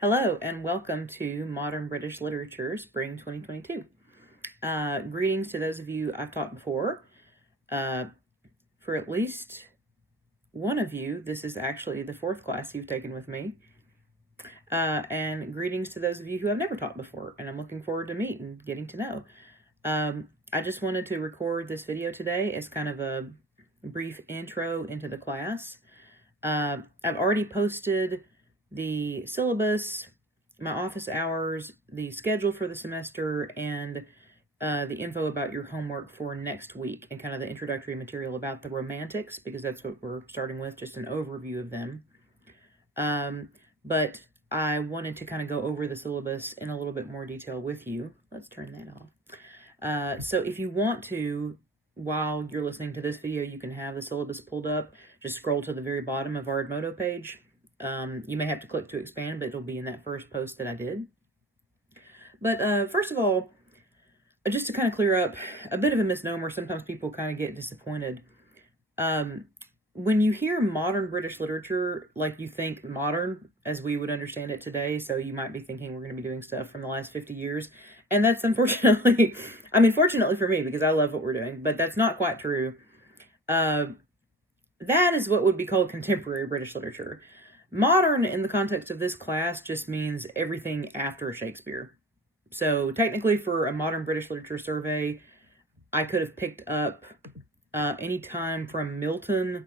Hello and welcome to Modern British Literature Spring 2022. Greetings to those of you I've taught before. For at least one of you, this is actually the fourth class you've taken with me. And greetings to those of you who I've never taught before, and I'm looking forward to meet and getting to know. I just wanted to record this video today as kind of a brief intro into the class. I've already posted the syllabus, my office hours, the schedule for the semester, and the info about your homework for next week, and kind of the introductory material about the Romantics, because that's what we're starting with, just an overview of them. But I wanted to kind of go over the syllabus in a little bit more detail with you. Let's turn that off. So if you want to, while you're listening to this video, you can have the syllabus pulled up. Just scroll to the very bottom of our Edmodo page. You may have to click to expand, but it'll be in that first post that I did. But first of all, just to kind of clear up a bit of a misnomer, sometimes people kind of get disappointed. When you hear modern British literature, like, you think modern as we would understand it today, so you might be thinking we're going to be doing stuff from the last 50 years, and that's unfortunately, fortunately for me, because I love what we're doing, but that's not quite true. That is what would be called contemporary British literature. Modern, in the context of this class, just means everything after Shakespeare. So technically, for a modern British literature survey, I could have picked up any time from Milton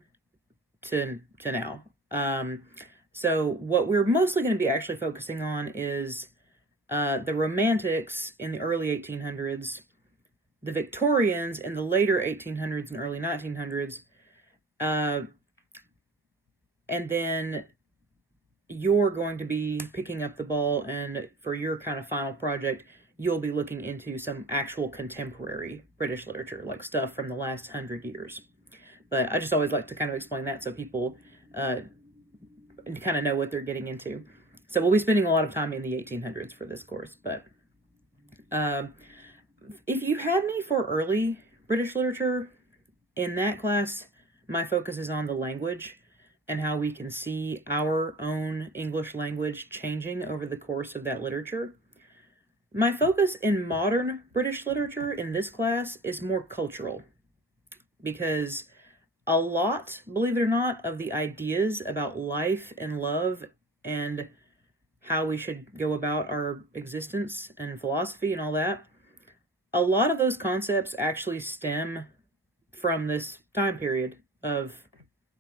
to now. So what we're mostly going to be actually focusing on is the Romantics in the early 1800s, the Victorians in the later 1800s and early 1900s, and then you're going to be picking up the ball, and for your kind of final project, you'll be looking into some actual contemporary British literature, like stuff from the last 100 years. But I just always like to kind of explain that so people kind of know what they're getting into. So we'll be spending a lot of time in the 1800s for this course. But if you had me for early British literature, in that class, my focus is on the language and how we can see our own English language changing over the course of that literature. My focus in modern British literature in this class is more cultural, because a lot, believe it or not, of the ideas about life and love and how we should go about our existence and philosophy and all that, a lot of those concepts actually stem from this time period of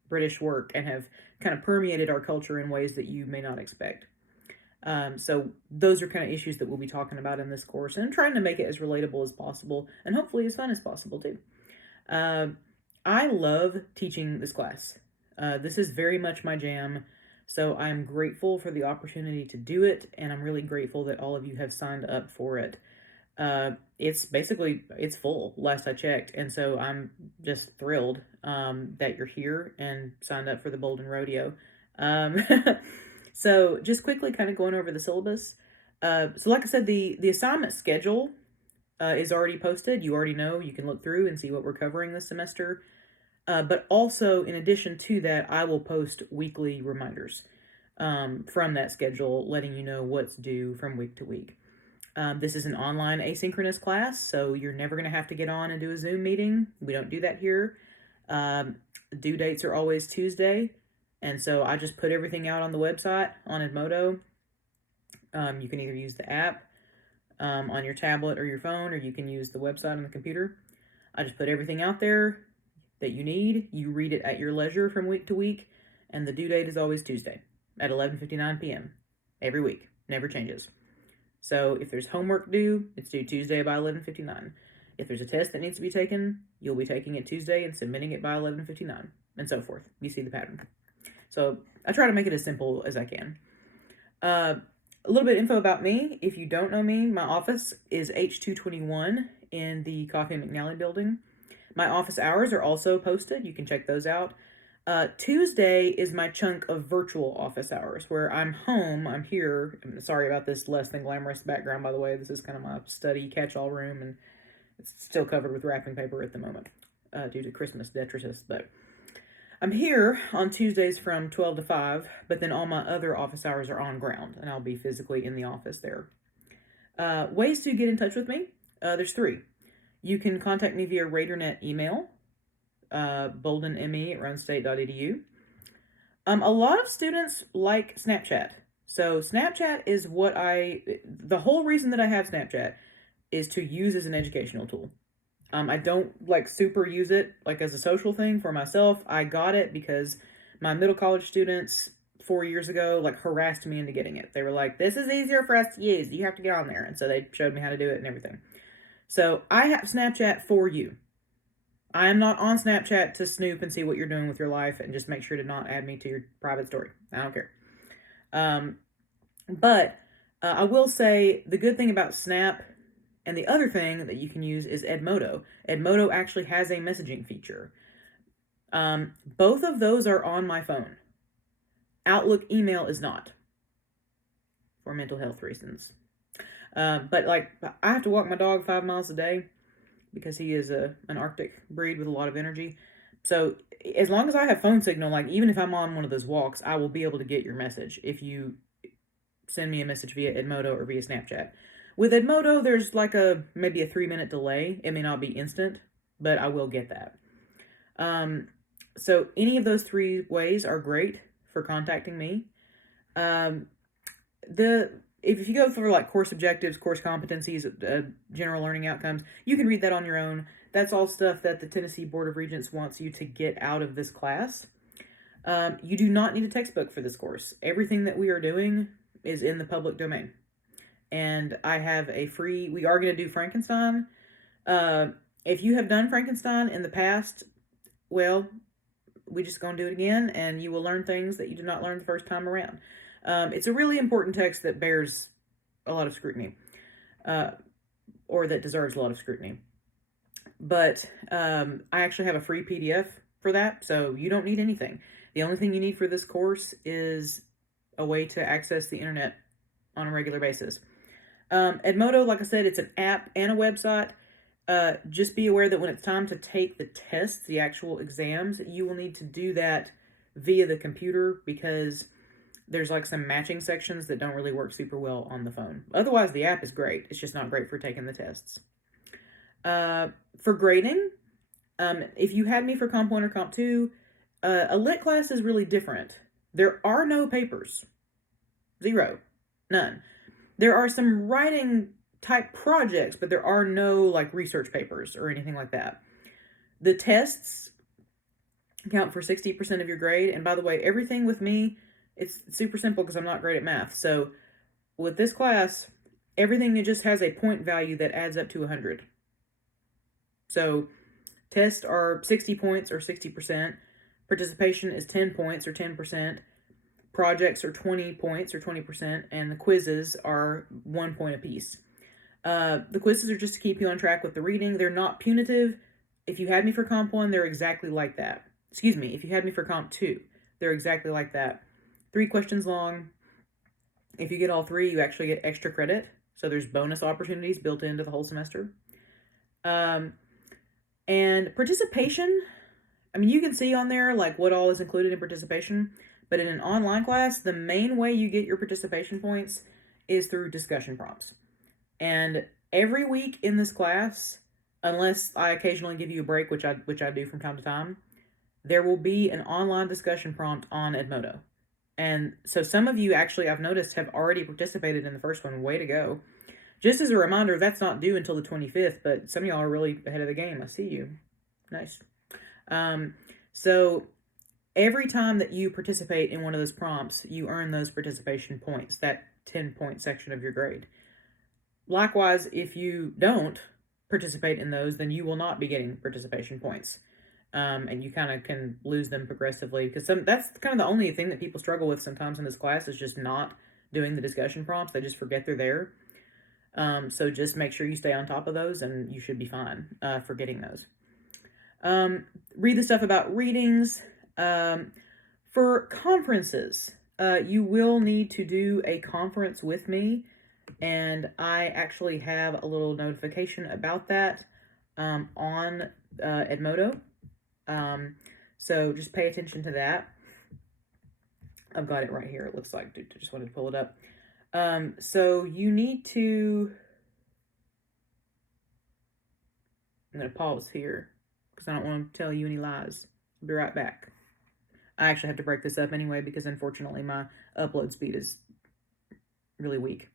British work and have kind of permeated our culture in ways that you may not expect. So those are kind of issues that we'll be talking about in this course, and trying to make it as relatable as possible and hopefully as fun as possible too. I love teaching this class. This is very much my jam, so I'm grateful for the opportunity to do it, and I'm really grateful that all of you have signed up for it. It's full, last I checked, and so I'm just thrilled that you're here and signed up for the Bolden Rodeo. So just quickly kind of going over the syllabus. So like I said, the assignment schedule is already posted. You already know. You can look through and see what we're covering this semester. But also, in addition to that, I will post weekly reminders from that schedule, letting you know what's due from week to week. This is an online asynchronous class, so you're never going to have to get on and do a Zoom meeting. We don't do that here. Due dates are always Tuesday, and so I just put everything out on the website on Edmodo. You can either use the app on your tablet or your phone, or you can use the website on the computer. I just put everything out there that you need. You read it at your leisure from week to week, and the due date is always Tuesday at 11:59 p.m. every week. Never changes. So if there's homework due, it's due Tuesday by 11:59. If there's a test that needs to be taken, you'll be taking it Tuesday and submitting it by 11:59, and so forth. You see the pattern. So I try to make it as simple as I can. A little bit of info about me. If you don't know me, my office is H221 in the Coffee and McNally building. My office hours are also posted. You can check those out. Tuesday is my chunk of virtual office hours, where I'm home, I'm here. I'm sorry about this less than glamorous background, by the way. This is kind of my study catch-all room, and it's still covered with wrapping paper at the moment due to Christmas detritus. But I'm here on Tuesdays from 12 to 5, but then all my other office hours are on ground, and I'll be physically in the office there. Ways to get in touch with me, there's 3. You can contact me via RaiderNet email, boldenme@runstate.edu. A lot of students like Snapchat. So Snapchat is the whole reason that I have Snapchat is to use as an educational tool. I don't super use it as a social thing for myself. I got it because my middle college students 4 years ago harassed me into getting it. They were like, "This is easier for us to use. You have to get on there." And so they showed me how to do it and everything. So I have Snapchat for you. I am not on Snapchat to snoop and see what you're doing with your life and just make sure to not add me to your private story. I don't care. But I will say the good thing about Snap and the other thing that you can use is Edmodo. Edmodo actually has a messaging feature. Both of those are on my phone. Outlook email is not, for mental health reasons. But I have to walk my dog 5 miles a day because he is an Arctic breed with a lot of energy. So as long as I have phone signal, even if I'm on one of those walks, I will be able to get your message if you send me a message via Edmodo or via Snapchat. With Edmodo, there's maybe a 3-minute delay. It may not be instant, but I will get that. So any of those 3 ways are great for contacting me. If you go for course objectives, course competencies, general learning outcomes, you can read that on your own. That's all stuff that the Tennessee Board of Regents wants you to get out of this class. You do not need a textbook for this course. Everything that we are doing is in the public domain. And I have we are going to do Frankenstein. If you have done Frankenstein in the past, well, we just going to do it again, and you will learn things that you did not learn the first time around. It's a really important text that bears a lot of scrutiny, or that deserves a lot of scrutiny. But I actually have a free PDF for that, so you don't need anything. The only thing you need for this course is a way to access the internet on a regular basis. Edmodo, like I said, it's an app and a website. Just be aware that when it's time to take the tests, the actual exams, you will need to do that via the computer because there's some matching sections that don't really work super well on the phone. Otherwise, the app is great. It's just not great for taking the tests. For grading, if you had me for Comp 1 or Comp 2, a lit class is really different. There are no papers. 0. None. There are some writing type projects, but there are no research papers or anything like that. The tests count for 60% of your grade. And by the way, everything with me, it's super simple because I'm not great at math. So with this class, everything just has a point value that adds up to 100. So tests are 60 points or 60%. Participation is 10 points or 10%. Projects are 20 points or 20%. And the quizzes are 1 point apiece. The quizzes are just to keep you on track with the reading. They're not punitive. If you had me for Comp 1, they're exactly like that. Excuse me, if you had me for Comp 2, they're exactly like that. 3 questions long. If you get all 3, you actually get extra credit. So there's bonus opportunities built into the whole semester. And participation, you can see on there what all is included in participation. But in an online class, the main way you get your participation points is through discussion prompts. And every week in this class, unless I occasionally give you a break, which I do from time to time, there will be an online discussion prompt on Edmodo. And so some of you actually, I've noticed, have already participated in the first one. Way to go. Just as a reminder, that's not due until the 25th, but some of y'all are really ahead of the game. I see you. Nice. So every time that you participate in one of those prompts, you earn those participation points, that 10-point section of your grade. Likewise, if you don't participate in those, then you will not be getting participation points. And you kind of can lose them progressively because that's kind of the only thing that people struggle with sometimes in this class is just not doing the discussion prompts. They just forget they're there. So just make sure you stay on top of those and you should be fine for getting those. Read the stuff about readings. For conferences, you will need to do a conference with me, and I actually have a little notification about that on Edmodo. So just pay attention to that. I've got it right here. It looks like, just wanted to pull it up. So you need to, I'm going to pause here because I don't want to tell you any lies. I'll be right back. I actually have to break this up anyway because unfortunately my upload speed is really weak.